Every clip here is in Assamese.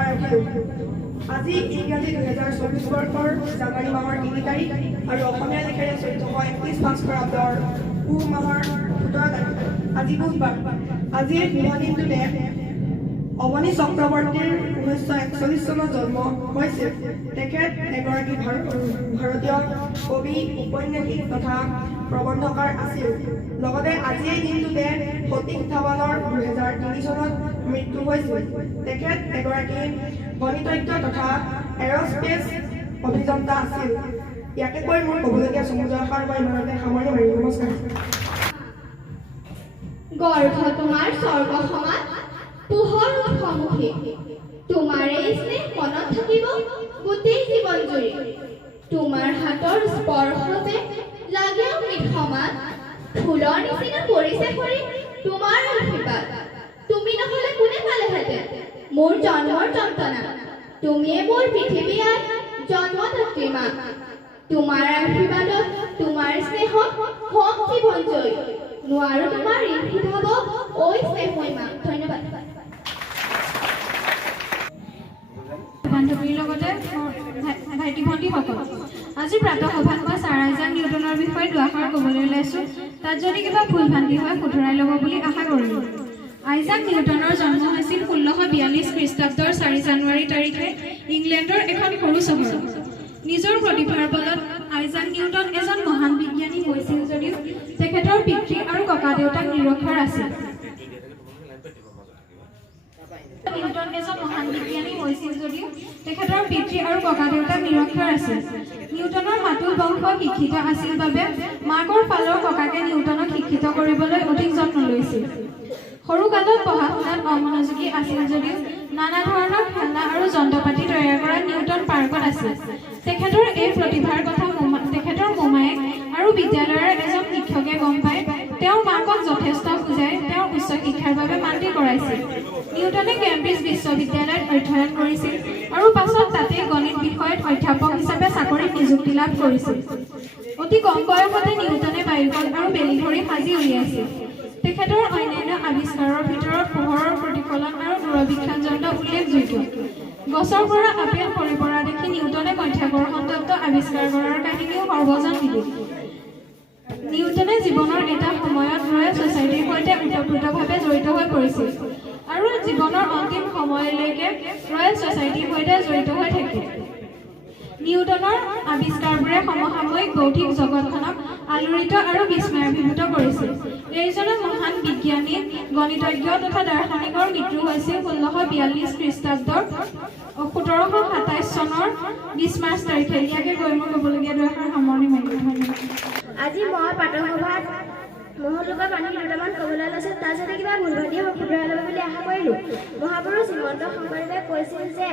আশা ৰাখিলোঁ। আজি ইংৰাজী 2024 বৰ্ষৰ জানুৱাৰী মাহৰ 3 তাৰিখ আৰু অসমীয়া লেখাৰে 1431 খ্ৰীষ্টাব্দৰ পুহ মাহৰ 17 তাৰিখ। আজি বুধবাৰ। আজিৰ শুভ দিনটোতে অৱনী চক্ৰৱৰ্তীৰ 1941 চনত জন্ম হৈছিল। তেখেত এগৰাকী ভাৰতীয় কবি, ঔপন্যাসিক তথা প্ৰবন্ধকাৰ আছিল। লগতে আজি এই দিনটোতে সতীশ ধাৱনৰ 2003 চনত মৃত্যু হৈছিল। তেখেত এগৰাকী গণিতজ্ঞ তথা এৰস্পেচ অভিযন্তা আছিল। ইয়াকে কৈ মোৰ ক'বলগীয়া চমুজৰ মই ইমানতে সামৰণি মাৰিলোঁ। নমস্কাৰ। গৰ্ভ তোমাৰ স্বৰ্গ সমান, পোহৰ মুখোমুখি, তোমাৰ এই স্নেহ মনত থাকিব গোটেই জীৱন জুৰি। তোমাৰ হাতৰ স্পৰ্শতে লাগে অমৃত সমান, ফুলৰ নিচিনা পৰিছে সৰি তোমাৰ আশীৰ্বাদ। তুমি নহলে কোনে পালেহেঁতেন মোৰ জন্মৰ যন্ত্ৰণা। তুমিয়ে মোৰ পৃথিৱী আই, জন্মদাত্ৰী মা। তোমাৰ আশীৰ্বাদত, তোমাৰ স্নেহত হম জীৱন জয়ী। নোৱাৰো তোমাৰ ঋণ সুধাব ঐ স্নেহময় মা। ধন্যবাদ। বান্ধৱীৰ লগতে ভাইটি ভণ্টিসকল, আজি প্ৰাতঃসভাত মই ছাৰ আইজাক নিউটনৰ বিষয়ে দুআষাৰ ক'বলৈ ওলাইছোঁ। তাত যদি কিবা ভুল ভ্ৰান্তি হয় শুধৰাই ল'ব বুলি আশা কৰিলোঁ। আইজাক নিউটনৰ জন্ম হৈছিল 1642 খ্ৰীষ্টাব্দৰ 4 জানুৱাৰী তাৰিখে ইংলেণ্ডৰ এখন সৰু চহৰত। নিজৰ প্ৰতিভাৰ বলত আইজাক নিউটন এজন মহান বিজ্ঞানী হৈছিল যদিও তেখেতৰ পিতৃ আৰু ককা দেউতাক নিৰক্ষৰ আছিল। নিউটন এজন মহান বিজ্ঞানী হৈছিল যদিও তেখেতৰ পিতৃ আৰু ককা দেউতাক নিৰক্ষৰ আছিল। নিউটনৰ মাতুল বংশ শিক্ষিত আছিল বাবে মাকৰ ফালৰ ককাকে নিউটনক শিক্ষিত কৰিবলৈ অধিক যত্ন লৈছিল। সৰুকালত পঢ়া শুনাত অমনোযোগী আছিল যদিও নানা ধৰণৰ খেলনা আৰু যন্ত্ৰপাতি তৈয়াৰ কৰাত নিউটন পাৰ্গত আছিল। তেখেতৰ এই প্ৰতিভাৰ কথা তেখেতৰ মোমায়েক আৰু বিদ্যালয়ৰ এজন শিক্ষকে গম পাই তেওঁৰ মাকক যথেষ্ট বুজাই তেওঁৰ উচ্চ শিক্ষাৰ বাবে মান্তি কৰাইছিল। নিউটনে কেম্ব্ৰিজ বিশ্ববিদ্যালয়ত অধ্যয়ন কৰিছিল আৰু পাছত তাতে গণিত বিষয়ত অধ্যাপক হিচাপে চাকৰিত নিযুক্তি লাভ কৰিছিল। অতি কম বয়সতে নিউটনে বায়ুকল আৰু বেলিধৰি সাজি উলিয়াইছিল। তেখেতৰ অন্যান্য আৱিষ্কাৰৰ ভিতৰত পোহৰৰ প্ৰতিফলন আৰু দূৰবীক্ষণ যন্ত্ৰ উল্লেখযোগ্য। গছৰ পৰা আপেল সৰি পৰা দেখি নিউটনে মধ্যাকৰ্ষণ তত্ত্ব আৱিষ্কাৰ কৰাৰ কাহিনীও সৰ্বজনবিদিত। নিউটনে জীৱনৰ এটা সময়ত ৰয়েল ছ'চাইটিৰ সৈতে ওতঃপ্ৰোতভাৱে জড়িত হৈ পৰিছিল আৰু জীৱনৰ অন্তিম সময়লৈকে ৰয়েল ছ'চাইটিৰ সৈতে জড়িত হৈ থাকিল। নিউটনৰ আৱিষ্কাৰবোৰে সমসাময়িক বৌদ্ধিক জগতখনক আলোড়িত আৰু বিস্ময়াভিভূত কৰিছিল। এইজনে মহান বিজ্ঞানী, গণিতজ্ঞ তথা দাৰ্শনিকৰ মৃত্যু হৈছিল 1642 খ্ৰীষ্টাব্দৰ 1727 চনৰ 20 মাৰ্চ তাৰিখে। ইয়াকে কৈ মোৰ ক'বলগীয়া দুআষাৰ সামৰণি মাৰিলোঁ। ধন্যবাদ। আজি মই প্ৰাতঃসভাত মহলোকৰ বাণী দুটামান ক'বলৈ লৈছোঁ। তাত যদি কিবা ভুল ভ্ৰান্তি শুধৰাই ল'ব বুলি আশা কৰিলোঁ। মহাপুৰুষ শ্ৰীমন্ত শংকৰদেৱে কৈছিল যে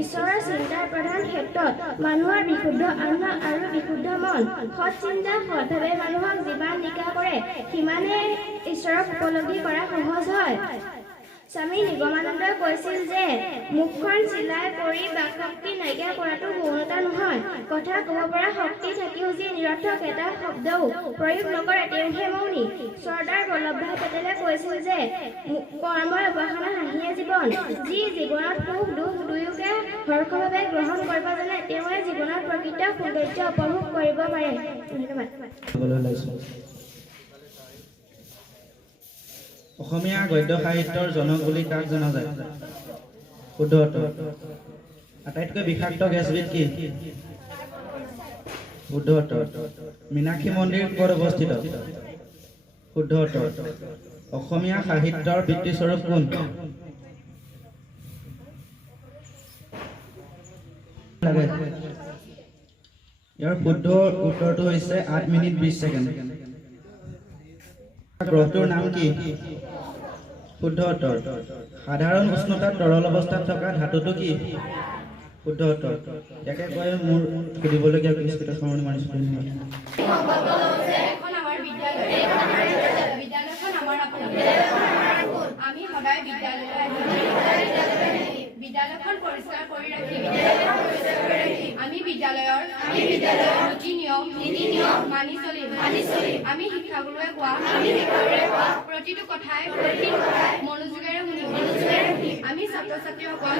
ঈশ্বৰৰ চিন্তাৰ প্ৰধান ক্ষেত্ৰত মানুহৰ বিশুদ্ধ আত্মা আৰু বিশুদ্ধ মন। সৎ চিন্তা সৎভাৱে মানুহক যিমান নিকা কৰে সিমানে ঈশ্বৰক উপলব্ধি কৰা সহজ হয়। স্বামী নিগমানন্দই কৈছিল যে মুখখন চিলাই কৰি বাকশক্তি নাইকিয়া কৰাটো গৌণতা নহয়। কথা ক'ব পৰা শক্তি থাকিও যি নিৰৰ্থক এটা শব্দও প্ৰয়োগ নকৰে তেওঁহে মৌনী। চৰ্দাৰ বল্লভভাই পেটেলে কৈছিল যে কৰ্মৰ উপাসনা হাঁহিয়ে জীৱন। যি জীৱনত সুখ দুখ দুয়োকে হৰ্ষভাৱে গ্ৰহণ কৰিব জানে তেওঁৱে জীৱনত প্ৰকৃত সৌন্দৰ্য উপভোগ কৰিব পাৰে। ধন্যবাদ। অসমীয়া গদ্য সাহিত্যৰ জনক বুলি কাক জনা যায়? শুদ্ধ উত্তৰ। আটাইতকৈ বিষাক্ত গেছবিধ কি? শুদ্ধ উত্তৰ। মীনাক্ষী মন্দিৰ ক'ত অৱস্থিত? শুদ্ধ উত্তৰ। অসমীয়া সাহিত্যৰ পিতৃস্বৰূপ কোন? ইয়াৰ শুদ্ধ উত্তৰটো হৈছে 8 মিনিট 20 ছেকেণ্ড। গ্ৰহটোৰ নাম কি? শুদ্ধ উত্তৰ। সাধাৰণ উষ্ণতাত তৰল অৱস্থাত থকা ধাতুটো কি? শুদ্ধ উত্তৰ। ইয়াকে কৈ মোৰ সুধিবলগীয়া কিছু সামৰণি মাৰিছোঁ। আমি সদায় বিদ্যালয়খন পৰিষ্কাৰ কৰি ৰাখিম। আমি বিদ্যালয়ৰ নীতি নিয়ম মানি চলিম। আমি শিক্ষাগুৰুৱে কোৱা প্ৰতিটো কথাই মনোযোগেৰে শুনিম। আমি ছাত্ৰ ছাত্ৰীসকল